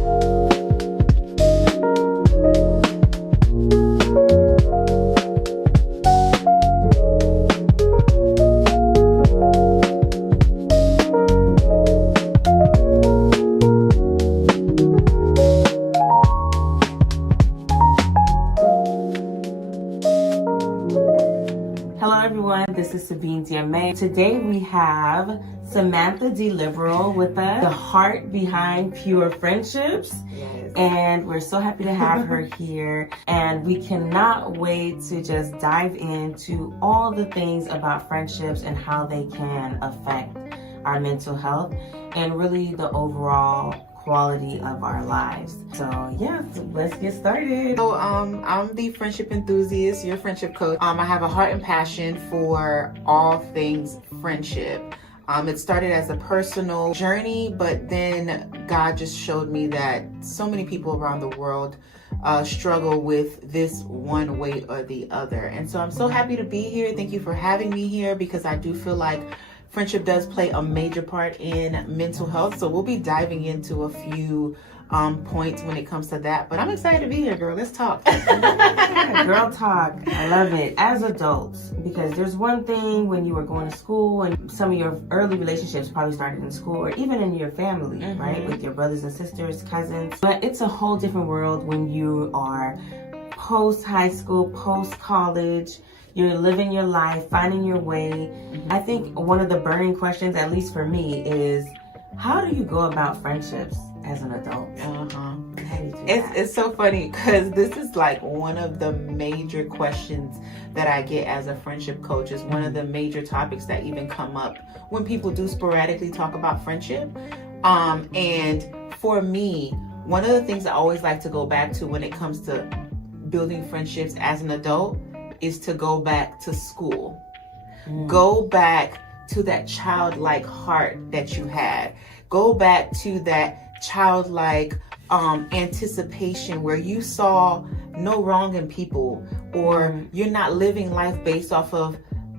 Hello everyone, this is Sabine Dieme. Today we have Samantha DeLiberal with us, the heart behind pure friendships. Yes. And we're so happy to have her here. And we cannot wait to just dive into all the things about friendships and how they can affect our mental health and really the overall quality of our lives. So yeah, let's get started. So I'm the friendship enthusiast, your friendship coach. I have a heart and passion for all things friendship. It started as a personal journey, but then God just showed me that so many people around the world struggle with this one way or the other. And so I'm so happy to be here. Thank you for having me here, because I do feel like friendship does play a major part in mental health. So we'll be diving into a few points when it comes to that. But I'm excited to be here, girl. Let's talk. Yeah, girl talk. I love it. As adults, because there's one thing when you were going to school and some of your early relationships probably started in school or even in your family, right? With your brothers and sisters, cousins. But it's a whole different world when you are post-high school, post-college. You're living your life, finding your way. I think one of the burning questions, at least for me, is how do you go about friendships as an adult? It's so funny, because this is like one of the major questions that I get as a friendship coach. Is one of the major topics that even come up when people do sporadically talk about friendship. And for me, one of the things I always like to go back to when it comes to building friendships as an adult is to go back to school. Go back to that childlike heart that you had. Go back to that childlike anticipation where you saw no wrong in people, or you're not living life based off of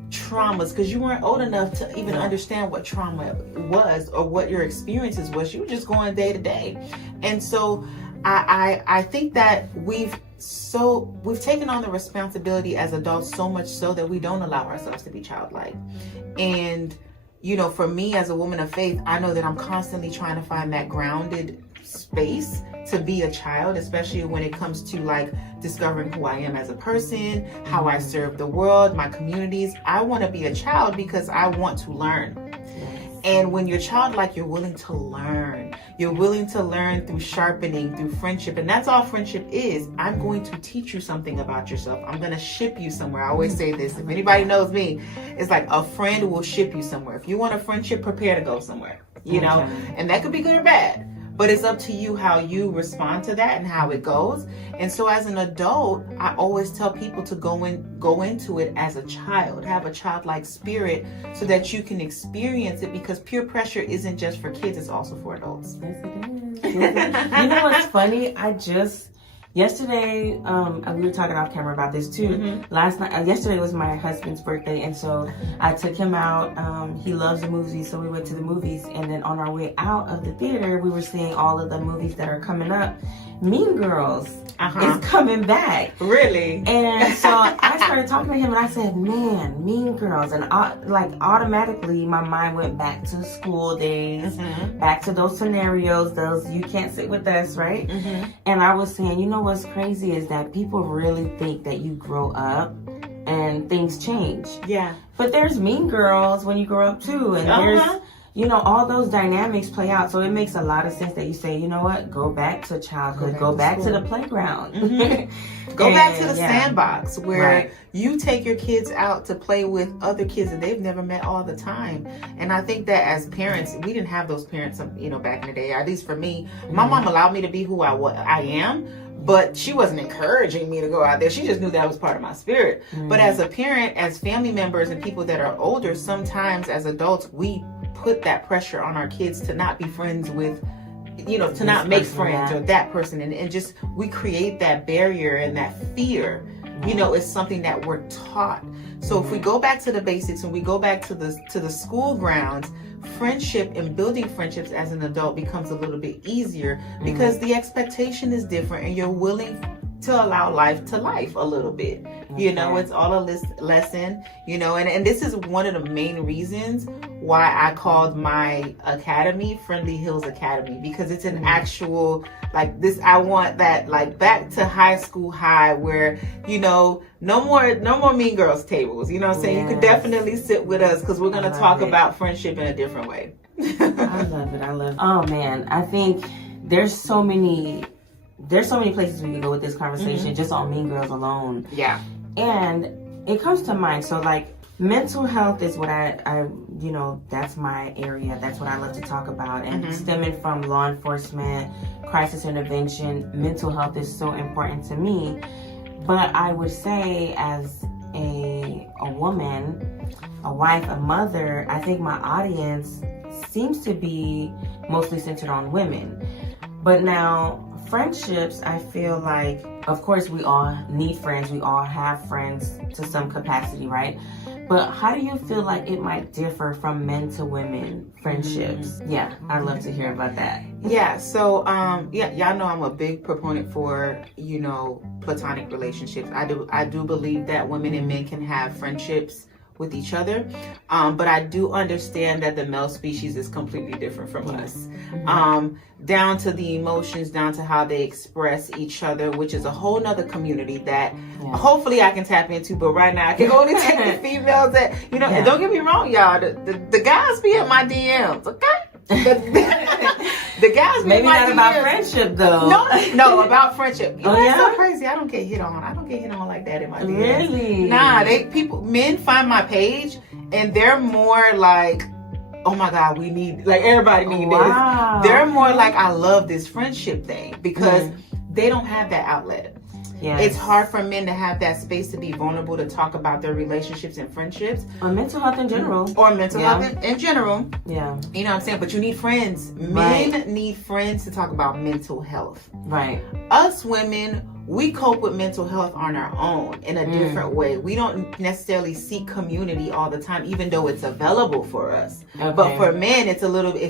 traumas because you weren't old enough to even understand what trauma was or what your experiences was. You were just going day to day. And so I think that we've taken on the responsibility as adults so much so that we don't allow ourselves to be childlike. And, you know, for me as a woman of faith, I know that I'm constantly trying to find that grounded space to be a child, especially when it comes to like discovering who I am as a person, how I serve the world, my communities. I want to be a child because I want to learn. And when you're childlike, you're willing to learn. You're willing to learn through sharpening, through friendship. And that's all friendship is. I'm going to teach you something about yourself. I'm going to ship you somewhere. I always say this. If anybody knows me, it's like a friend will ship you somewhere. If you want a friendship, prepare to go somewhere, you know, and that could be good or bad. But it's up to you how you respond to that and how it goes. And so as an adult, I always tell people to go into it as a child, have a childlike spirit so that you can experience it, because peer pressure isn't just for kids, it's also for adults. Yes, it is. You know what's funny? Yesterday, we were talking off camera about this too. Yesterday was my husband's birthday, and so I took him out. He loves the movies, so we went to the movies. And then on our way out of the theater, we were seeing all of the movies that are coming up. Mean Girls is coming back. Really? And so I started talking to him, and I said, "Man, Mean Girls!" And automatically, my mind went back to school days, back to those scenarios, those "you can't sit with us," right? And I was saying, you know what's crazy is that people really think that you grow up and things change. Yeah. But there's Mean Girls when you grow up too, and there's, you know, all those dynamics play out. So it makes a lot of sense that you say, you know what, go back to childhood, go back to the playground. Go back to the sandbox where you take your kids out to play with other kids that they've never met all the time. And I think that as parents, we didn't have those parents, you know, back in the day. At least for me, my mom allowed me to be who I am. But she wasn't encouraging me to go out there. She just knew that was part of my spirit. But as a parent, as family members and people that are older, sometimes as adults, we put that pressure on our kids to not be friends with, you know, to not make friends or that person. And just, we create that barrier and that fear, you know, is something that we're taught. So if we go back to the basics and we go back to the school grounds, friendship and building friendships as an adult becomes a little bit easier because the expectation is different and you're willing to allow life to life a little bit. Okay. You know, it's all a lesson, you know, and this is one of the main reasons why I called my academy Friendly Hills Academy, because it's an actual, like this, I want that like back to high school high where, you know, no more Mean Girls tables, you know what I'm saying? Yes. You can definitely sit with us because we're going to talk about friendship in a different way. I love it. Oh man, I think there's so many places we can go with this conversation just on Mean Girls alone. Yeah. And it comes to mind. So like mental health is what I you know, that's my area. That's what I love to talk about. And stemming from law enforcement, crisis intervention, mental health is so important to me. But I would say as a woman, a wife, a mother, I think my audience seems to be mostly centered on women. But now friendships, I feel like, of course, we all need friends. We all have friends to some capacity, right? But how do you feel like it might differ from men to women friendships? Yeah, I'd love to hear about that. Yeah, so, y'all know I'm a big proponent for, you know, platonic relationships. I do believe that women and men can have friendships with each other, but I do understand that the male species is completely different from us, down to the emotions, down to how they express each other, which is a whole nother community that hopefully I can tap into, but right now I can only take the females that, you know, and don't get me wrong, y'all, the guys be in my DMs, okay? The guys maybe not about friendship though. No, about friendship. You know, yeah? That's so crazy. I don't get hit on. I don't get hit on like that in my DMs. Really? Nah, men find my page and they're more like, oh my God, we need, like everybody needs this. They're more like, I love this friendship thing because they don't have that outlet. Yes. It's hard for men to have that space to be vulnerable, to talk about their relationships and friendships. Or mental health in general. Or mental health in general. Yeah. You know what I'm saying? But you need friends. Men need friends to talk about mental health. Right. Us women, we cope with mental health on our own in a different way. We don't necessarily seek community all the time, even though it's available for us. Okay. But for men, it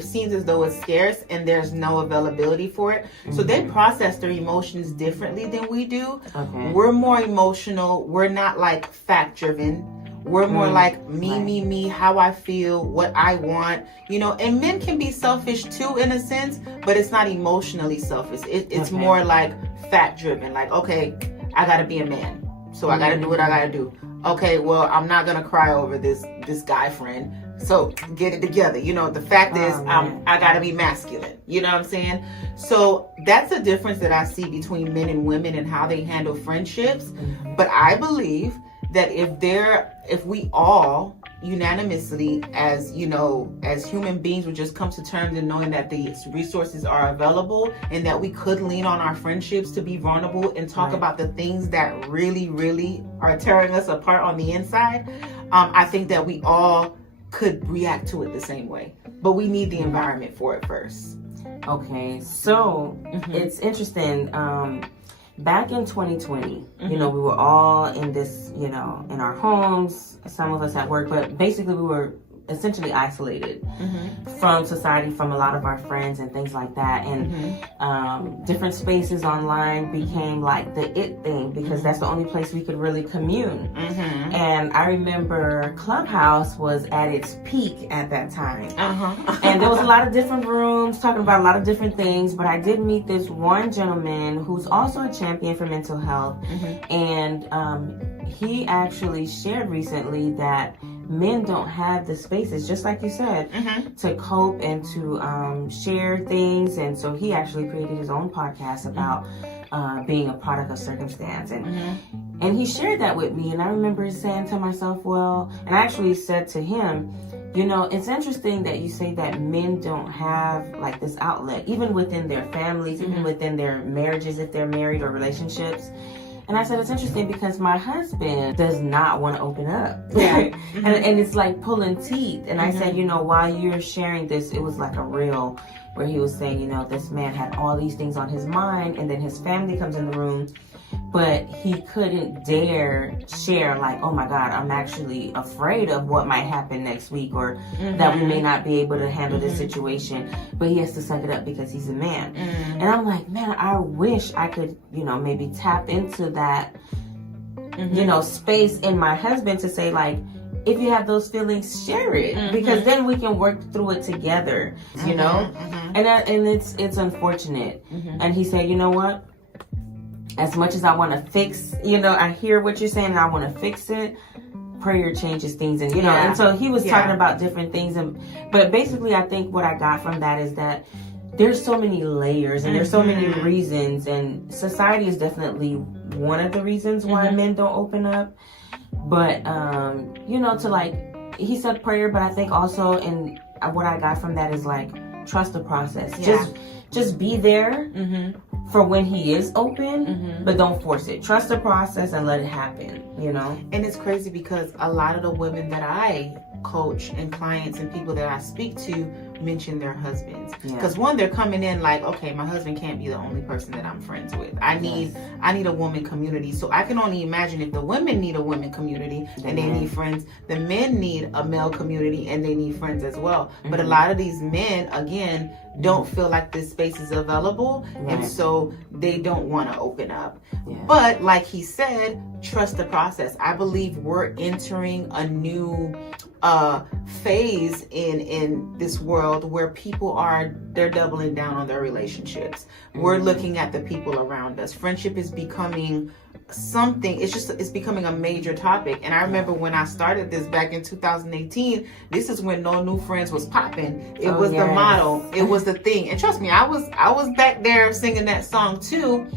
seems as though it's scarce and there's no availability for it. So they process their emotions differently than we do. Okay. We're more emotional. We're not like fact driven. We're more like me, how I feel, what I want, you know, and men can be selfish too in a sense, but it's not emotionally selfish. It's more like fact driven. Like, okay, I gotta be a man. So I gotta do what I gotta do. Okay, well, I'm not gonna cry over this guy friend. So get it together. You know, the fact is I gotta be masculine. You know what I'm saying? So that's a difference that I see between men and women and how they handle friendships. But I believe that if we all unanimously, as you know, as human beings, would just come to terms in knowing that the resources are available and that we could lean on our friendships to be vulnerable and talk about the things that really, really are tearing us apart on the inside, I think that we all could react to it the same way. But we need the environment for it first. Okay, so it's interesting. Back in 2020, you know, we were all in this, you know, in our homes, some of us at work, but basically we were essentially isolated from society, from a lot of our friends and things like that. And different spaces online became like the it thing because that's the only place we could really commune. And I remember Clubhouse was at its peak at that time. And there was a lot of different rooms talking about a lot of different things, but I did meet this one gentleman who's also a champion for mental health. And he actually shared recently that men don't have the spaces, just like you said, to cope and to share things. And so he actually created his own podcast about being a product of circumstance. And he shared that with me. And I remember saying to myself, well, and I actually said to him, you know, it's interesting that you say that men don't have like this outlet, even within their families, even within their marriages, if they're married or relationships. And I said, it's interesting because my husband does not want to open up. And it's like pulling teeth. And I said, you know, while you're sharing this, it was like a reel where he was saying, you know, this man had all these things on his mind and then his family comes in the room. but he couldn't dare share like, oh my God, I'm actually afraid of what might happen next week, or that we may not be able to handle this situation, but he has to suck it up because he's a man. And I'm like, man, I wish I could, maybe tap into that, space in my husband to say like, if you have those feelings, share it, because then we can work through it together, and it's unfortunate. And he said, you know what? As much as I want to fix, I hear what you're saying and I want to fix it, prayer changes things. And, and so he was talking about different things. But basically, I think what I got from that is that there's so many layers and there's so many reasons. And society is definitely one of the reasons why men don't open up. But, to like, he said prayer, but I think also, and what I got from that is like, trust the process. Just be there for when he is open, but don't force it. Trust the process and let it happen, And it's crazy because a lot of the women that I coach and clients and people that I speak to mention their husbands. Because one, they're coming in like, okay, my husband can't be the only person that I'm friends with. I need a woman community. So I can only imagine if the women need a women community and they need friends, the men need a male community and they need friends as well. But a lot of these men, again, don't feel like this space is available, and so they don't want to open up. But like he said, trust the process. I believe we're entering a new phase in this world where people they're doubling down on their relationships. We're looking at the people around us. Friendship is becoming something, it's becoming a major topic. And I remember when I started this back in 2018, this is when no new friends was popping. It was the model, it was the thing. And trust me, I was back there singing that song too,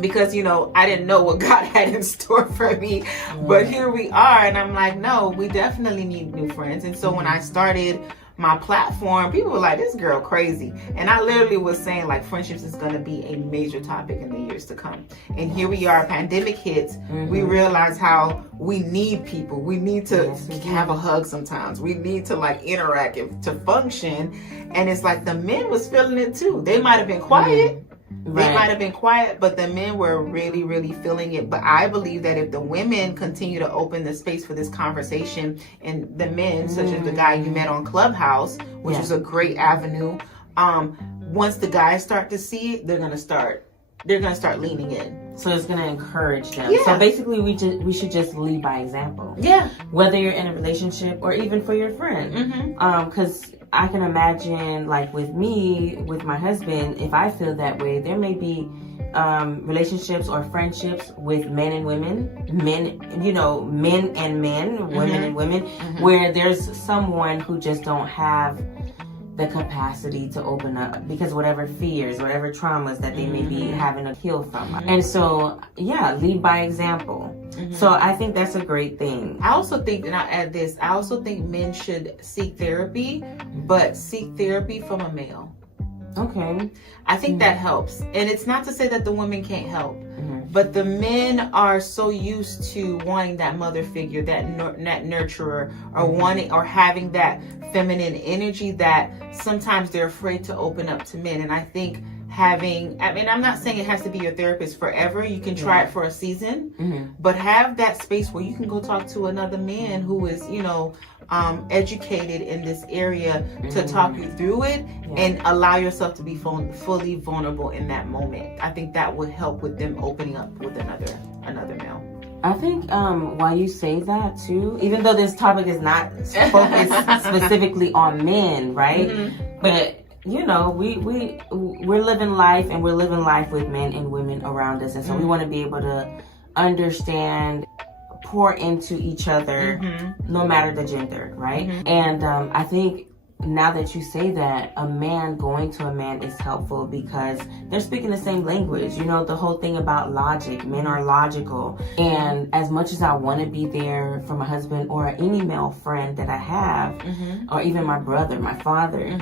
because I didn't know what God had in store for me. But here we are, and I'm like, no, we definitely need new friends. And so when I started my platform, people were like, this girl crazy. And I literally was saying like, friendships is going to be a major topic in the years to come. And here we are, pandemic hits. We realize how we need people. We need to have a hug sometimes. We need to like interact to function. And it's like the men was feeling it too. They might have been quiet. They might have been quiet, but the men were really, really feeling it. But I believe that if the women continue to open the space for this conversation, and the men, such as the guy you met on Clubhouse, which is a great avenue, once the guys start to see it, they're gonna start leaning in. So it's gonna encourage them. So basically, we should just lead by example. Whether you're in a relationship or even for your friend, because I can imagine, like with me, with my husband, if I feel that way, there may be relationships or friendships with men and women, men and men, women and women, where there's someone who just don't have the capacity to open up because whatever fears, whatever traumas that they may be having to heal from. And so, lead by example. So I think that's a great thing. I also think, and I'll add this, I also think men should seek therapy, but seek therapy from a male. Okay. I think that helps. And it's not to say that the women can't help, but the men are so used to wanting that mother figure, that nurturer, or wanting or having that feminine energy that sometimes they're afraid to open up to men. And I think I'm not saying it has to be your therapist forever. You can try it for a season, but have that space where you can go talk to another man who is, educated in this area to talk you through it and allow yourself to be fully vulnerable in that moment. I think that would help with them opening up with another male. I think while you say that too, even though this topic is not focused specifically on men, right? But we're living life, and we're living life with men and women around us, and so we want to be able to understand, pour into each other, no matter the gender, right? And I think now that you say that, a man going to a man is helpful because they're speaking the same language. The whole thing about logic, men are logical. And as much as I want to be there for my husband or any male friend that I have, or even my brother, my father,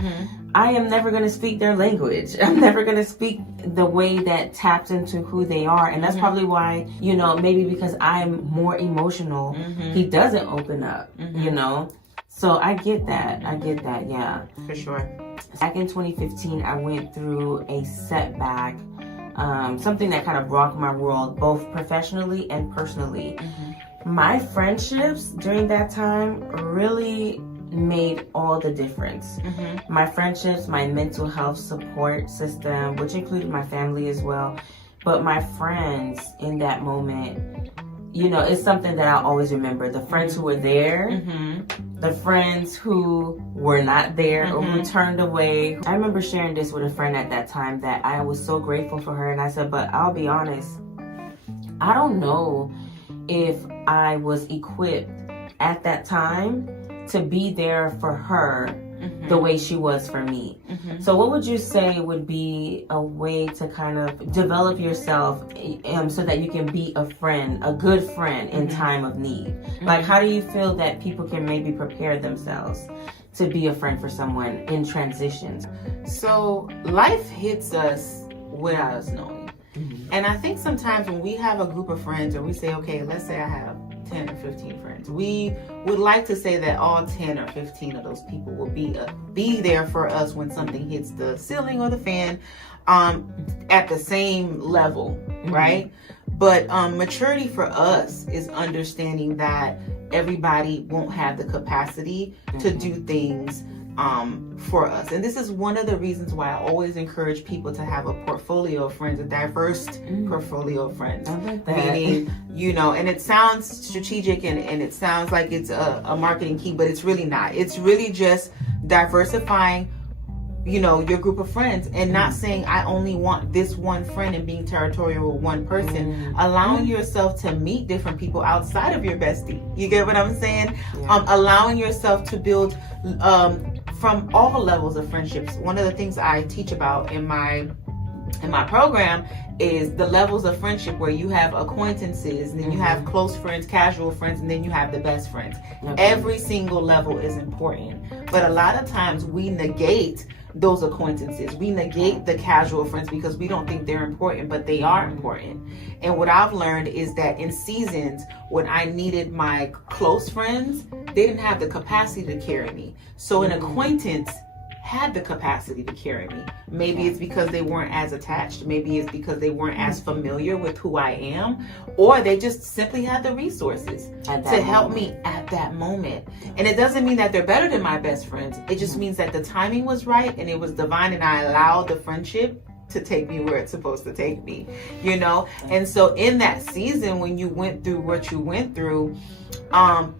I am never going to speak their language. I'm never going to speak the way that taps into who they are. And that's probably why, maybe because I'm more emotional, he doesn't open up, So I get that, yeah. For sure. Back in 2015, I went through a setback something that kind of rocked my world, both professionally and personally. My friendships during that time really made all the difference. My friendships, my mental health support system, which included my family as well, but my friends in that moment, you know, it's something that I'll always remember. The friends who were there, the friends who were not there or who turned away. I remember sharing this with a friend at that time that I was so grateful for her, and I said, but I'll be honest, I don't know if I was equipped at that time to be there for her the way she was for me. So what would you say would be a way to kind of develop yourself so that you can be a friend, a good friend in time of need? Like, how do you feel that people can maybe prepare themselves to be a friend for someone in transitions? So life hits us without us knowing. And I think sometimes when we have a group of friends, or we say, okay, let's say I have 10 or 15 friends, we would like to say that all 10 or 15 of those people will be there for us when something hits the ceiling or the fan, at the same level, right? But maturity for us is understanding that everybody won't have the capacity to do things for us. And this is one of the reasons why I always encourage people to have a portfolio of friends, a diverse portfolio of friends. I like that. Meaning, you know, and it sounds strategic and it sounds like it's a marketing key, but it's really not. It's really just diversifying, you know, your group of friends, and not saying I only want this one friend and being territorial with one person. Allowing yourself to meet different people outside of your bestie. You get what I'm saying? Allowing yourself to build from all levels of friendships. One of the things I teach about in my program is the levels of friendship, where you have acquaintances, and then you have close friends, casual friends, and then you have the best friends. Every single level is important, but a lot of times we negate those acquaintances. We negate the casual friends because we don't think they're important, but they are important. And what I've learned is that in seasons when I needed my close friends, they didn't have the capacity to carry me. So an acquaintance had the capacity to carry me. Maybe it's because they weren't as attached. Maybe it's because they weren't as familiar with who I am, or they just simply had the resources to help me at that moment. And it doesn't mean that they're better than my best friends. It just means that the timing was right and it was divine, and I allowed the friendship to take me where it's supposed to take me, you know? And so in that season, when you went through what you went through,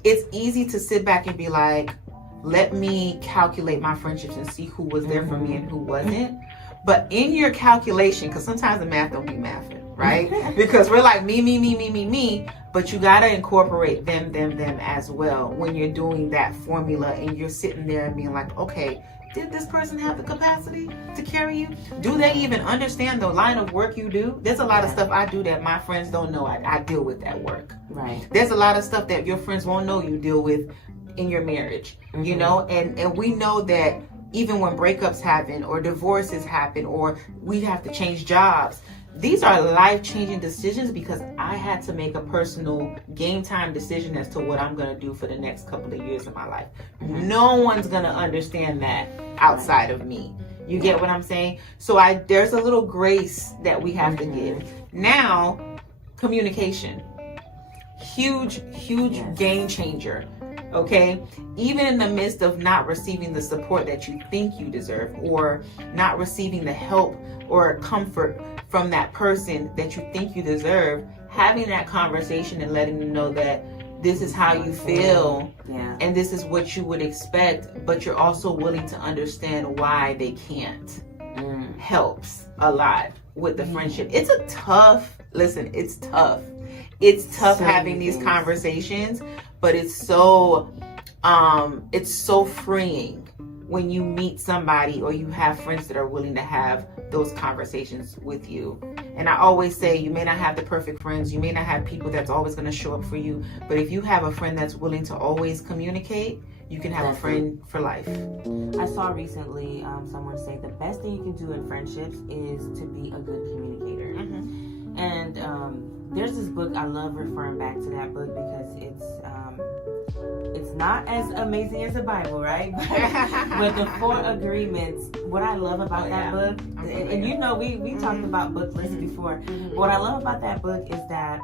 it's easy to sit back and be like, let me calculate my friendships and see who was there for me and who wasn't. But in your calculation, because sometimes the math don't be mathing, right? Because we're like me, but you gotta incorporate them as well when you're doing that formula, and you're sitting there and being like, okay, did this person have the capacity to carry you? Do they even understand the line of work you do? There's a lot of stuff I do that my friends don't know. I deal with that work. Right. There's a lot of stuff that your friends won't know you deal with in your marriage, you know, and we know that even when breakups happen or divorces happen or we have to change jobs, these are life-changing decisions because I had to make a personal game time decision as to what I'm going to do for the next couple of years of my life. No one's going to understand that outside of me. You get what I'm saying? So there's a little grace that we have to give. Now, communication. Huge game changer. Okay, even in the midst of not receiving the support that you think you deserve, or not receiving the help or comfort from that person that you think you deserve, having that conversation and letting them know that this is how you feel and this is what you would expect, but you're also willing to understand why they can't, helps a lot with the friendship. It's tough. It's tough having these conversations, but it's so freeing when you meet somebody or you have friends that are willing to have those conversations with you. And I always say, you may not have the perfect friends, you may not have people that's always going to show up for you, but if you have a friend that's willing to always communicate, you can have a friend for life. I saw recently someone say the best thing you can do in friendships is to be a good communicator. And there's this book, I love referring back to that book because it's not as amazing as the Bible, right? But the 4 agreements, what I love about that book, and you know, we talked about book lists before. What I love about that book is that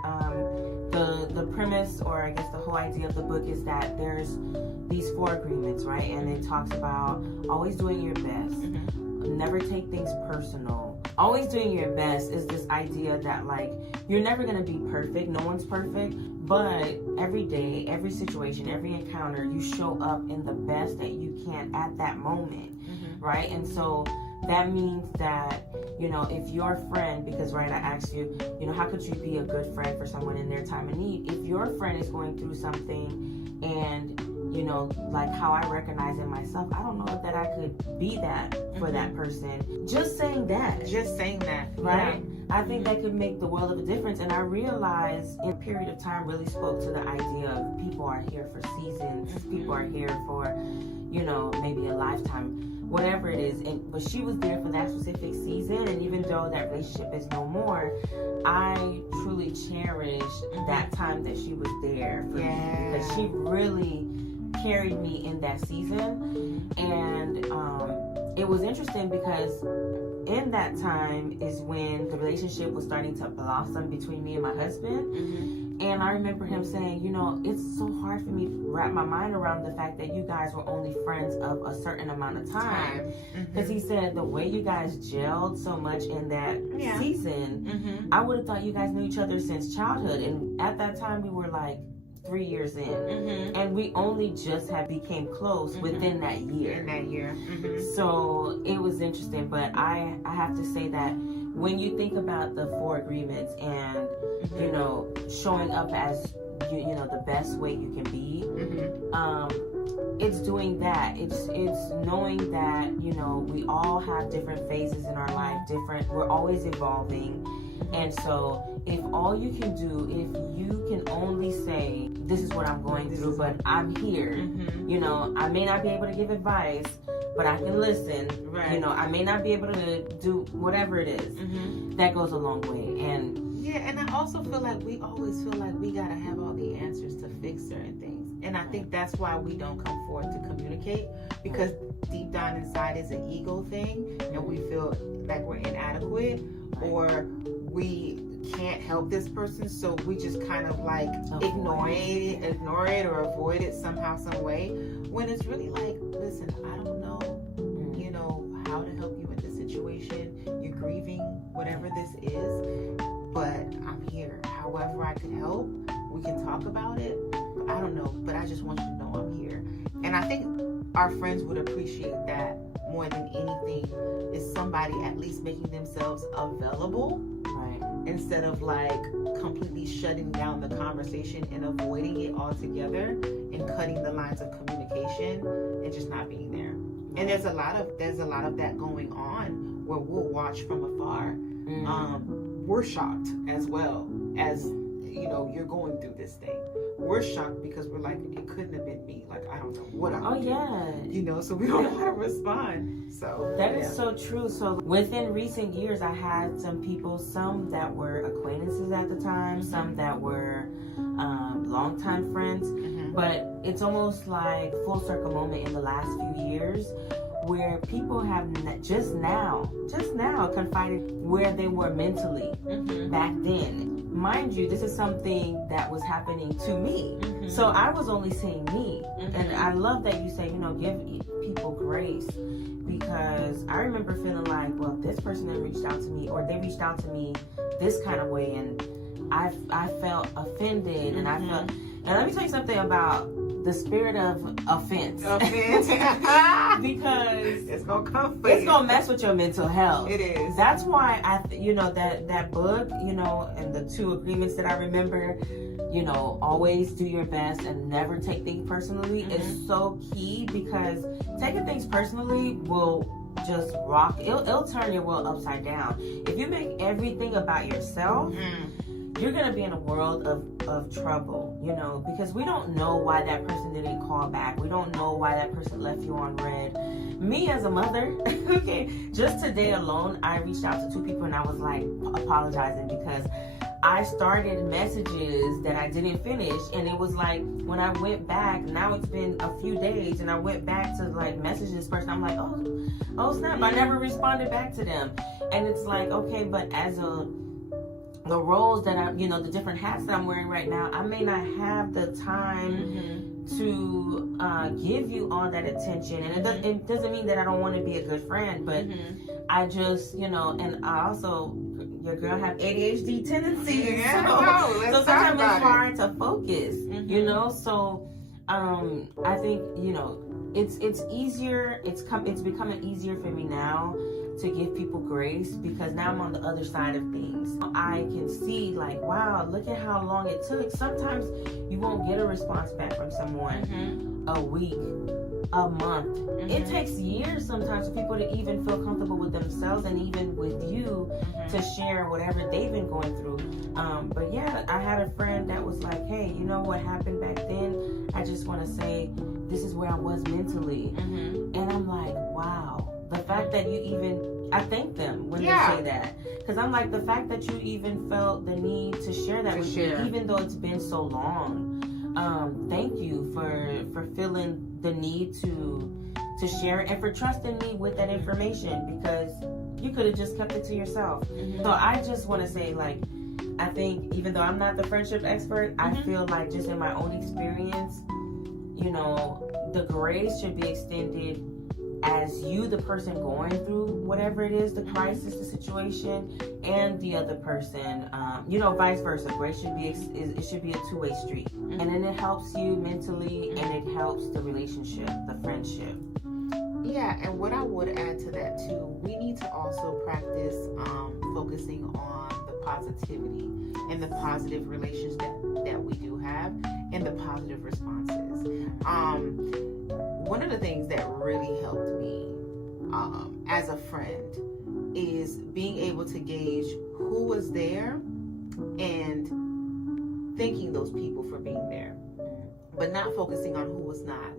the premise, or I guess the whole idea of the book, is that there's these 4 agreements, right? And it talks about always doing your best, never take things personal. Always doing your best is this idea that, like, you're never going to be perfect. No one's perfect. But every day, every situation, every encounter, you show up in the best that you can at that moment, right? And so that means that, you know, if your friend, because, right, I asked you, you know, how could you be a good friend for someone in their time of need? If your friend is going through something and, you know, like how I recognize in myself, I don't know that I could be that for that person. Just saying that. Right? Yeah. I think that could make the world of a difference. And I realized in a period of time really spoke to the idea of people are here for seasons. People are here for, you know, maybe a lifetime, whatever it is. But she was there for that specific season. And even though that relationship is no more, I truly cherish that time that she was there for me, because she really carried me in that season. And it was interesting because in that time is when the relationship was starting to blossom between me and my husband. And I remember him saying, you know, it's so hard for me to wrap my mind around the fact that you guys were only friends of a certain amount of time. Because he said the way you guys gelled so much in that season, I would have thought you guys knew each other since childhood. And at that time we were like 3 years in, and we only just became close within that year. So it was interesting. But I have to say that when you think about the 4 agreements and you know, showing up as you know, the best way you can be, it's doing that. It's knowing that, you know, we all have different phases in our life, we're always evolving. And so if all you can do, if you can only say, this is what I'm going through, but I'm here, you know, I may not be able to give advice, but I can listen. You know, I may not be able to do whatever it is. That goes a long way. And I also feel like we always feel like we gotta have all the answers to fix certain things. And I think that's why we don't come forward to communicate, because deep down inside is an ego thing, and we feel like we're inadequate, or we can't help this person, so we just kind of like ignore it or avoid it somehow, some way, when it's really like, listen, I don't know, you know, how to help you in this situation. You're grieving, whatever this is, but I'm here. However I can help, we can talk about it. I don't know, but I just want you to know I'm here. And I think our friends would appreciate that more than anything, is somebody at least making themselves available, instead of like completely shutting down the conversation and avoiding it altogether and cutting the lines of communication and just not being there. And there's a lot of that going on where we'll watch from afar. We're shocked as well, as you know, you're going through this thing. We're shocked because we're like, it couldn't have been me. Like, I don't know what I'm doing. You know, so we don't know how to respond. So that is so true. So within recent years, I had some people, some that were acquaintances at the time, some that were longtime friends, but it's almost like full circle moment in the last few years where people have just now confided where they were mentally back then. Mind you, this is something that was happening to me. So I was only seeing me. And I love that you say, you know, give people grace, because I remember feeling like, well, this person had reached out to me, or they reached out to me this kind of way, and I felt offended, and I felt, and let me tell you something about the spirit of offense. Because it's gonna come for you. It's gonna mess with your mental health. It is. That's why you know, that book, you know, and the 2 agreements that I remember, you know, always do your best and never take things personally is so key, because taking things personally will just rock. It'll turn your world upside down. If you make everything about yourself, you're going to be in a world of trouble, you know, because we don't know why that person didn't call back. We don't know why that person left you on red. Me as a mother, okay, just today alone, I reached out to 2 people and I was like apologizing because I started messages that I didn't finish, and it was like when I went back, now it's been a few days, and I went back to like message this person, I'm like, oh snap, I never responded back to them. And it's like, okay, but as the roles that I, the different hats that I'm wearing right now, I may not have the time to give you all that attention. And it doesn't mean that I don't want to be a good friend, but I just, and I also, your girl have ADHD tendencies. Yeah, so sometimes it's hard to focus, so I think, it's easier, it's becoming easier for me now to give people grace, because now I'm on the other side of things. I can see like, wow, look at how long it took. Sometimes you won't get a response back from someone a week, a month. It takes years sometimes for people to even feel comfortable with themselves and even with you to share whatever they've been going through. But yeah, I had a friend that was like, hey, you know what happened back then? I just want to say this is where I was mentally. And I'm like, wow. The fact that you even, I thank them when they say that. Because I'm like, the fact that you even felt the need to share that with me, even though it's been so long. Thank you for feeling the need to share it and for trusting me with that information, because you could have just kept it to yourself. So I just want to say, like, I think even though I'm not the friendship expert, I feel like just in my own experience, the grace should be extended as you, the person going through whatever it is, the crisis, the situation, and the other person, vice versa. Grace should be, it should be a two-way street. And then it helps you mentally, and it helps the relationship, the friendship. Yeah, and what I would add to that too, we need to also practice focusing on the positivity and the positive relations that we do have, and the positive responses. One of the things that really helped me as a friend is being able to gauge who was there and thanking those people for being there, but not focusing on who was not.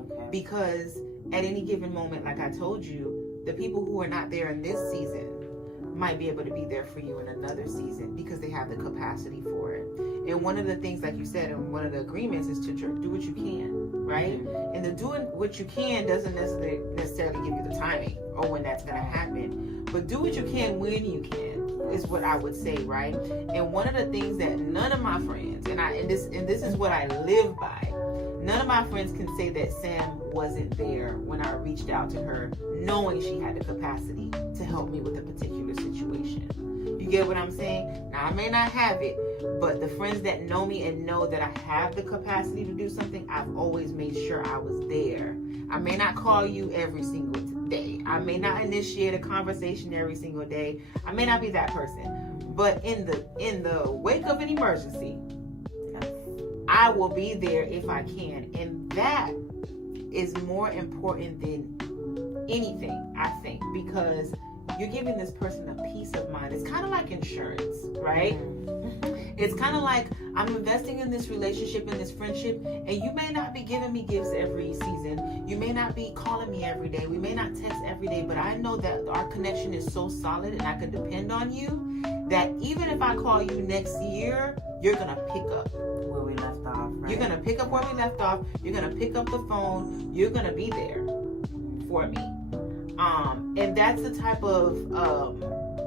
Okay. Because at any given moment, like I told you, the people who are not there in this season might be able to be there for you in another season because they have the capacity for it. And one of the things, like you said, and one of the agreements is to do what you can, right? And the doing what you can doesn't necessarily give you the timing or when that's going to happen, but do what you can when you can is what I would say, right? And one of the things that none of my friends, and this is what I live by, none of my friends can say that Sam wasn't there when I reached out to her, knowing she had the capacity to help me with a particular situation. You get what I'm saying? Now, I may not have it, but the friends that know me and know that I have the capacity to do something, I've always made sure I was there. I may not call you every single day. I may not initiate a conversation every single day. I may not be that person. But in the wake of an emergency, I will be there if I can. And that is more important than anything, I think, because you're giving this person a peace of mind. It's kind of like insurance, right? It's kind of like I'm investing in this relationship, in this friendship, and you may not be giving me gifts every season. You may not be calling me every day. We may not text every day, but I know that our connection is so solid and I can depend on you that even if I call you next year, you're going to pick up Where we left off, right? You're going to pick up where we left off. You're going to pick up the phone. You're going to be there for me. And that's the type of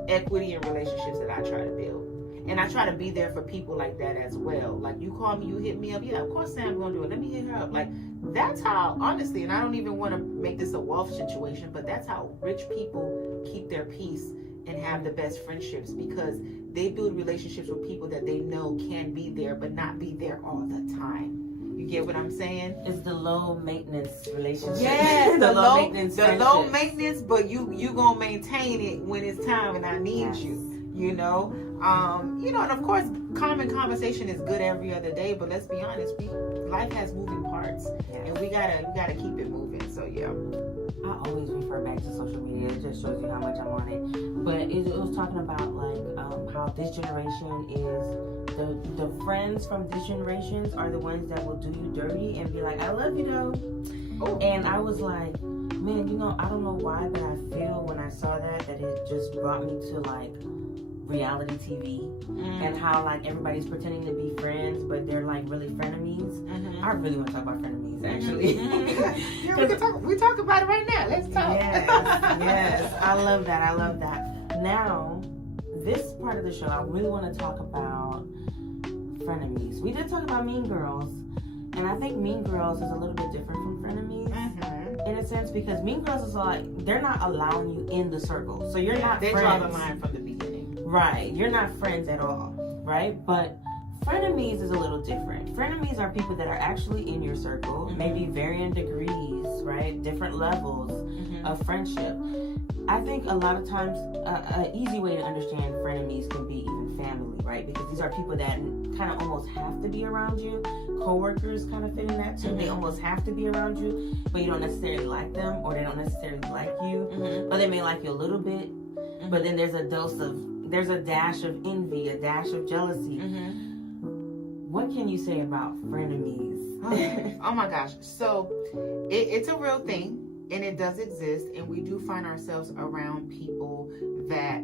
equity in relationships that I try to build. And I try to be there for people like that as well. Like, you call me, you hit me up. Yeah, of course Sam's going to do it. Let me hit her up. Like, that's how, honestly, and I don't even want to make this a wealth situation, but that's how rich people keep their peace and have the best friendships, because they build relationships with people that they know can be there, but not be there all the time. You get what I'm saying? It's the low maintenance relationship. Yeah, the low maintenance, but you gonna maintain it when it's time and I need you. And of course, common conversation is good every other day, but let's be honest, life has moving parts, and we gotta keep it moving. So yeah. I always refer back to social media. It just shows you how much I'm on it. But it was talking about like how this generation is the friends from this generation are the ones that will do you dirty and be like, I love you though. Oh. And I was like, man, I don't know why, but I feel when I saw that it just brought me to like reality TV and how like everybody's pretending to be friends, but they're like really frenemies. I really want to talk about frenemies, actually. Yeah, we talk about it right now. Let's talk. Yes, I love that. Now, this part of the show, I really want to talk about frenemies. We did talk about Mean Girls, and I think Mean Girls is a little bit different from frenemies. In a sense, because Mean Girls is like, they're not allowing you in the circle. So you're not they friends. draw the line from the beginning. Right. You're not friends at all. Right? But frenemies is a little different. Frenemies are people that are actually in your circle, maybe varying degrees, right? Different levels of friendship. I think a lot of times an easy way to understand frenemies can be even family, right? Because these are people that kind of almost have to be around you. Co-workers kind of fit in that too. They almost have to be around you, but you don't necessarily like them, or they don't necessarily like you, or they may like you a little bit. But then there's a dash of envy, a dash of jealousy. What can you say about frenemies? Oh my gosh. So it's a real thing. And it does exist, and we do find ourselves around people that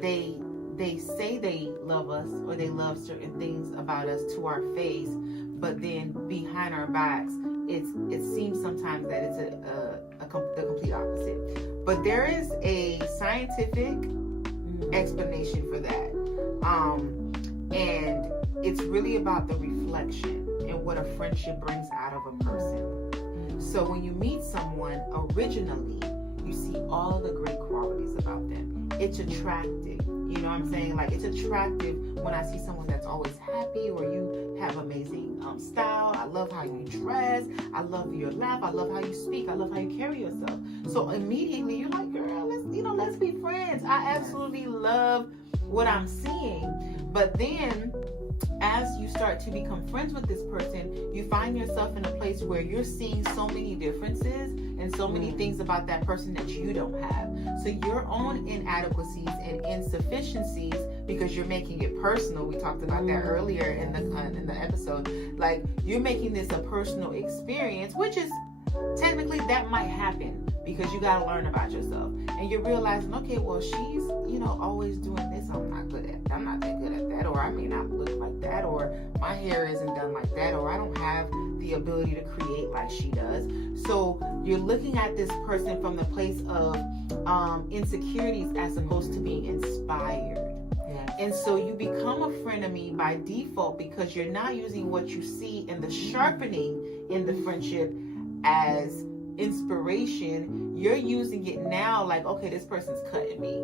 they say they love us, or they love certain things about us to our face, but then behind our backs, it seems sometimes that it's the complete opposite. But there is a scientific explanation for that, and it's really about the reflection and what a friendship brings out of a person. So when you meet someone, originally, you see all the great qualities about them. It's attractive. You know what I'm saying? Like, it's attractive when I see someone that's always happy, or you have amazing style. I love how you dress. I love your laugh. I love how you speak. I love how you carry yourself. So immediately you're like, girl, let's be friends. I absolutely love what I'm seeing. But then, as you start to become friends with this person, you find yourself in a place where you're seeing so many differences and so many things about that person that you don't have. So your own inadequacies and insufficiencies, because you're making it personal. We talked about that earlier in the episode. Like, you're making this a personal experience, which is technically that might happen because you got to learn about yourself, and you're realizing, okay, well, she's always doing this. I'm not that good at that, or I may not look like that, or my hair isn't done like that, or I don't have the ability to create like she does. So you're looking at this person from the place of insecurities as opposed to being inspired. And so you become a frenemy by default, because you're not using what you see and the sharpening in the friendship as inspiration. You're using it now like, okay, this person's cutting me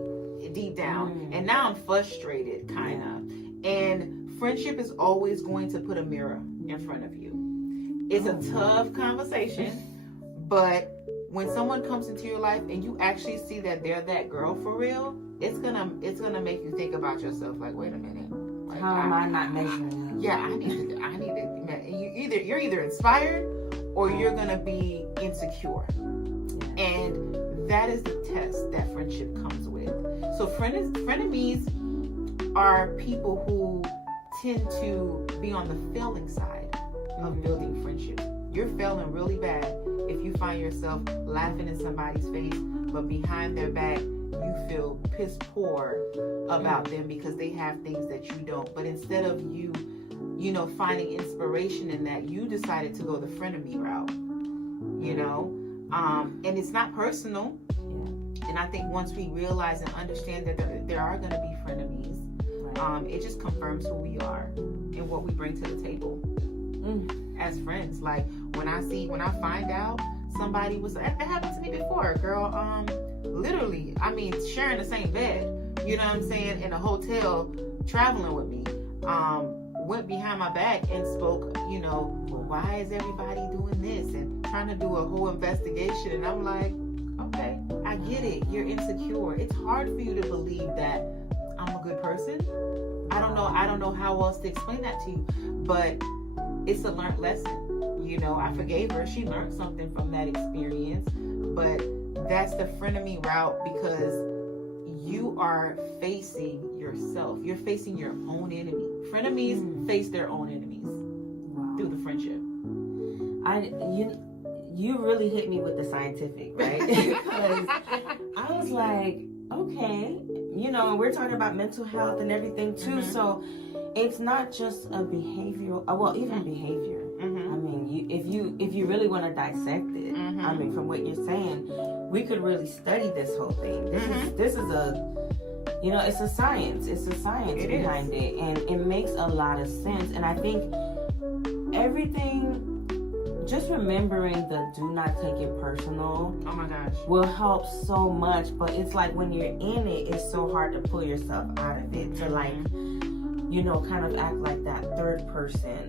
deep down, and now I'm frustrated, kind of. And friendship is always going to put a mirror in front of you. It's a tough conversation, but when someone comes into your life and you actually see that they're that girl for real, it's gonna make you think about yourself. Like, wait a minute, like, how am I not measuring up? Yeah, I need to. You're either inspired or you're gonna be insecure, and that is the test that friendship comes with. So frenemies are people who tend to be on the failing side of building friendships. You're failing really bad if you find yourself laughing in somebody's face, but behind their back you feel piss poor about them because they have things that you don't. But instead of you finding inspiration in that, you decided to go the frenemy route. And it's not personal. And I think once we realize and understand that there are going to be frenemies, it just confirms who we are and what we bring to the table as friends. Like, when I find out somebody was, that happened to me before, girl, literally, sharing the same bed, you know what I'm saying, in a hotel, traveling with me, went behind my back and spoke, well, why is everybody doing this, and trying to do a whole investigation. And I'm like, okay, I get it. You're insecure. It's hard for you to believe that I'm a good person. I don't know how else to explain that to you, but it's a learned lesson. I forgave her. She learned something from that experience, but that's the frenemy route, because you are facing yourself. You're facing your own enemy. Frenemies face their own enemies through the friendship. You really hit me with the scientific, right? Because I was like, okay, you know, we're talking about mental health and everything too. So it's not just a behavioral, well, even behavior. I mean, if you really want to dissect it, I mean, from what you're saying, we could really study this whole thing. This is a, you know, it's a science. It's a science behind it, and it makes a lot of sense. And I think everything, just remembering the do not take it personal. Oh my gosh. Will help so much. But it's like when you're in it, it's so hard to pull yourself out of it, to like, you know, kind of act like that third person.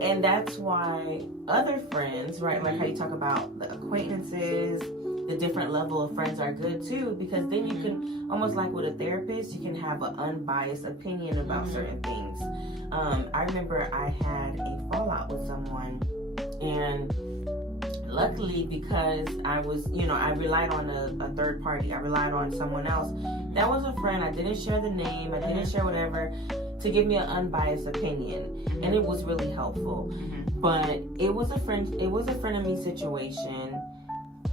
And that's why other friends, right, like how you talk about the acquaintances, the different level of friends are good too, because then you can, almost like with a therapist, you can have an unbiased opinion about certain things. I remember I had a fallout with someone, and luckily, because I was, you know, I relied on a third party, I relied on someone else that was a friend. I didn't share the name, I didn't share whatever, to give me an unbiased opinion, and it was really helpful. But it was a friend of me situation.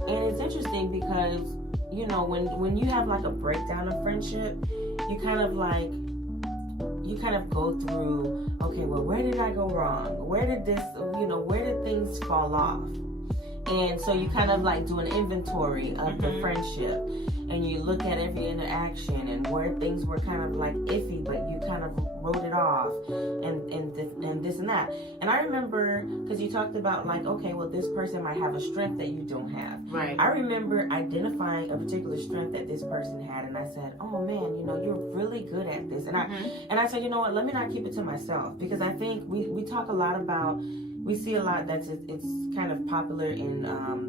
And it's interesting because, you know, when you have like a breakdown of friendship, you kind of go through, okay, well, where did I go wrong? Where did things fall off? And so you kind of like do an inventory of the friendship, and you look at every interaction and where things were kind of like iffy, but you kind of wrote it off, and this and that. And I remember, because you talked about like, okay, well, this person might have a strength that you don't have. Right. I remember identifying a particular strength that this person had, and I said, oh man, you know, you're really good at this. And I said, you know what, let me not keep it to myself, because I think we talk a lot about, we see a lot that's it's kind of popular in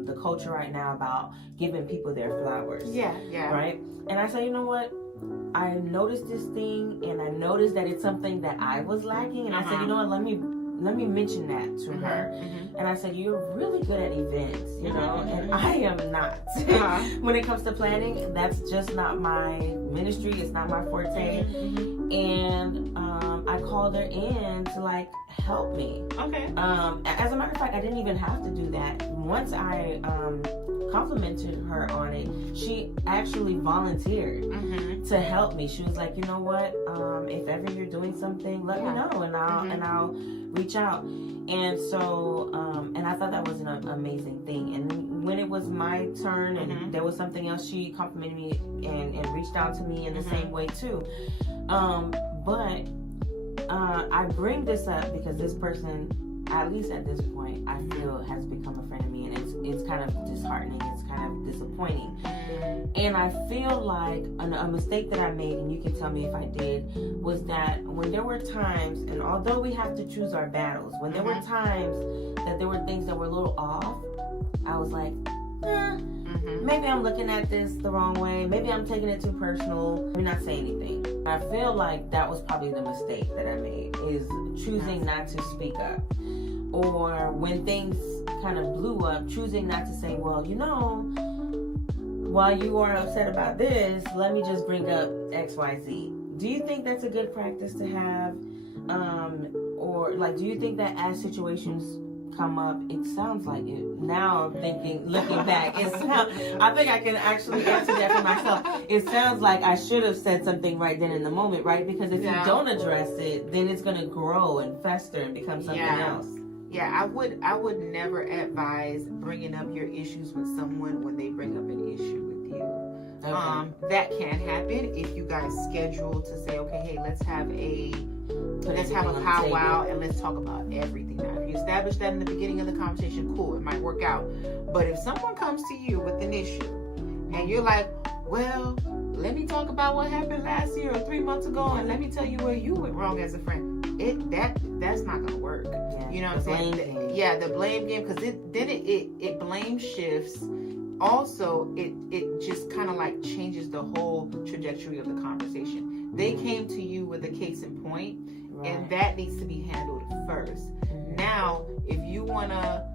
the culture right now about giving people their flowers. Yeah. Right? And I said, you know what? I noticed this thing, and I noticed that it's something that I was lacking, and I said, you know what? Let me mention that to her. And I said, you're really good at events, you know, and I am not. When it comes to planning, that's just not my ministry. It's not my forte. And I called her in to like help me. Okay. As a matter of fact, I didn't even have to do that. Once I complimented her on it, she actually volunteered to help me. She was like, you know what? If ever you're doing something, let me know, and I'll reach out. And so, and I thought that was an amazing thing. And when it was my turn, and there was something else, she complimented me and reached out to me in the same way too. But I bring this up because this person, at least at this point, I feel has become a friend of me, and it's kind of disheartening. It's kind of disappointing. And I feel like a mistake that I made, and you can tell me if I did, was that when there were times, and although we have to choose our battles, when there were times that there were things that were a little off, I was like, maybe I'm looking at this the wrong way. Maybe I'm taking it too personal. Let me not say anything. I feel like that was probably the mistake that I made, is choosing not to speak up. Or when things kind of blew up, choosing not to say, well, you know, while you are upset about this, let me just bring up XYZ. Do you think that's a good practice to have? Or like, do you think that as situations come up, it sounds like it. Now I'm thinking, looking back, I think I can actually answer that for myself. It sounds like I should have said something right then in the moment, right? Because if you don't address it, then it's going to grow and fester and become something else. Yeah, I would never advise bringing up your issues with someone when they bring up an issue with you. Okay. That can happen if you guys schedule to say, okay, hey, let's have a powwow and let's talk about everything. Now, if you establish that in the beginning of the conversation, cool, it might work out. But if someone comes to you with an issue and you're like, well, let me talk about what happened last year or 3 months ago, and let me tell you where you went wrong as a friend, that's not gonna work. You know what I'm saying? The blame game, because it blame shifts. Also, it just kind of like changes the whole trajectory of the conversation. They came to you with a case in point, and that needs to be handled first. Now, if you wanna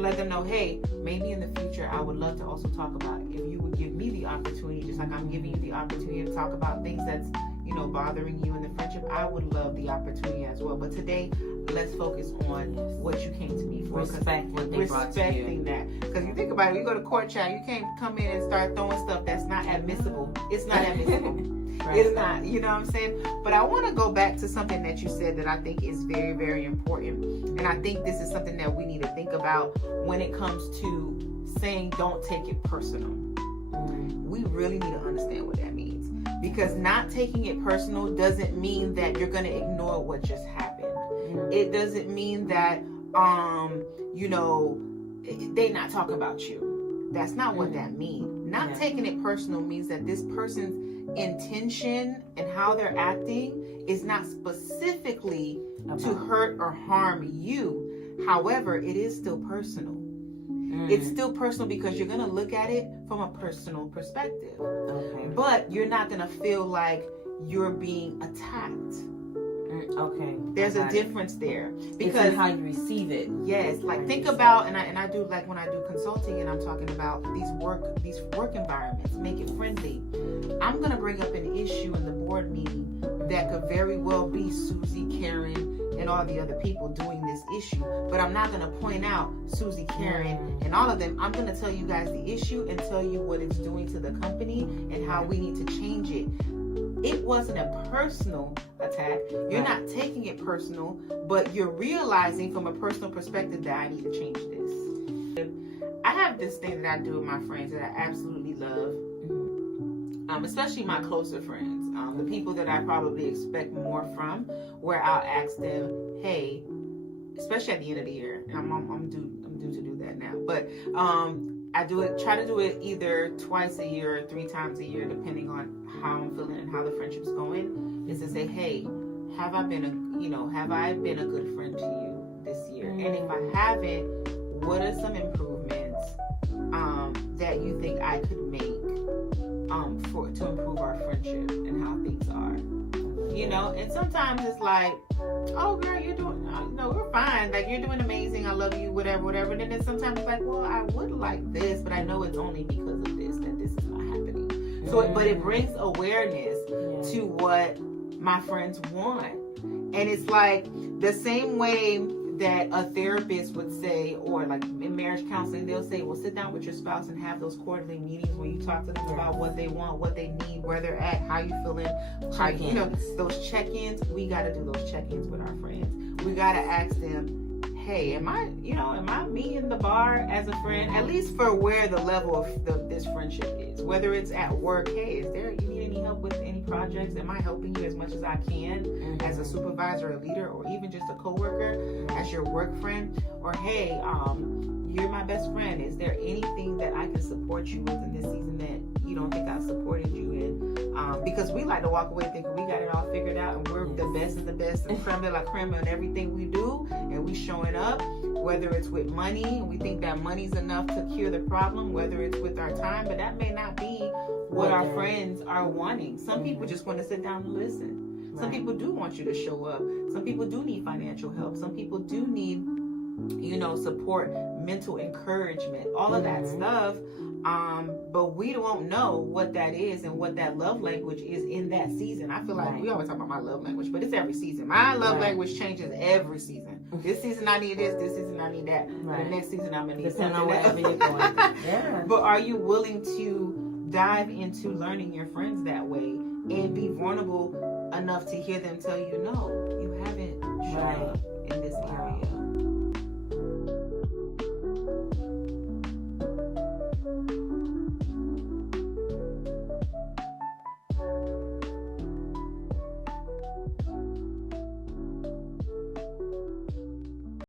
let them know, hey, maybe in the future I would love to also talk about it. If you would give me the opportunity, just like I'm giving you the opportunity to talk about things that's bothering you in the friendship, I would love the opportunity as well. But today, let's focus on what you came to me for. Respect what they brought to you. Respecting that. Because you think about it, you go to court, child, you can't come in and start throwing stuff that's not admissible. It's not admissible. Right. It's not, you know what I'm saying? But I want to go back to something that you said that I think is very, very important. And I think this is something that we need to think about when it comes to saying don't take it personal. We really need to understand what that means. Because not taking it personal doesn't mean that you're going to ignore what just happened. It doesn't mean that, they not talking about you. That's not what that means. Not taking it personal means that this person's intention and how they're acting is not specifically to hurt or harm you. However, it is still personal. It's still personal because you're going to look at it from a personal perspective. Okay. But you're not going to feel like you're being attacked. Okay. There's a difference there. Because it's in how you receive it. Yes. Like think about, and I do, like when I do consulting and I'm talking about these work environments, make it friendly. I'm going to bring up an issue in the board meeting that could very well be Susie, Karen, and all the other people doing this issue. But I'm not going to point out Susie, Karen, and all of them. I'm going to tell you guys the issue and tell you what it's doing to the company and how we need to change it. It wasn't a personal attack. You're not taking it personal, but you're realizing from a personal perspective that I need to change this. I have this thing that I do with my friends that I absolutely love, especially my closer friends, the people that I probably expect more from, where I'll ask them, hey, especially at the end of the year, and I'm due to do that now, but try to do it either twice a year or 3 times a year, depending on how I'm feeling and how the friendship's going, is to say, hey, have I been a good friend to you this year? And if I haven't, what are some improvements that you think I could make to improve our friendship and how things are? And sometimes it's like, oh girl, you're doing, we're fine, like you're doing amazing, I love you, whatever. And then sometimes it's like, well, I would like this, but I know it's only because of this that this is not happening. So, but it brings awareness to what my friends want. And it's like the same way that a therapist would say, or like in marriage counseling, they'll say, well, sit down with your spouse and have those quarterly meetings where you talk to them about what they want, what they need, where they're at, how you feeling, those check-ins. We got to do those check-ins with our friends. We got to ask them, hey, am I meeting the bar as a friend, at least for where the level of this friendship is, whether it's at work, hey, you need any help with any projects? Am I helping you as much as I can as a supervisor or leader, or even just a coworker as your work friend? Or hey, you're my best friend. Is there anything that I can support you with in this season that you don't think I supported you in? Because we like to walk away thinking we got it all figured out and we're the best of the best and creme de la creme in everything we do, and we showing up, whether it's with money and we think that money's enough to cure the problem, whether it's with our time, but that may not be what our friends are wanting. Some people just want to sit down and listen. Some people do want you to show up. Some people do need financial help. Some people do need support, mental encouragement, all of that stuff. But we don't know what that is and what that love language is in that season. I feel like we always talk about my love language, but it's every season. My love language changes every season. This season I need this season I need that. The next season I'm going to need something else. Whatever you're going. But are you willing to dive into learning your friends that way and be vulnerable enough to hear them tell you, no, you haven't shown up in this area?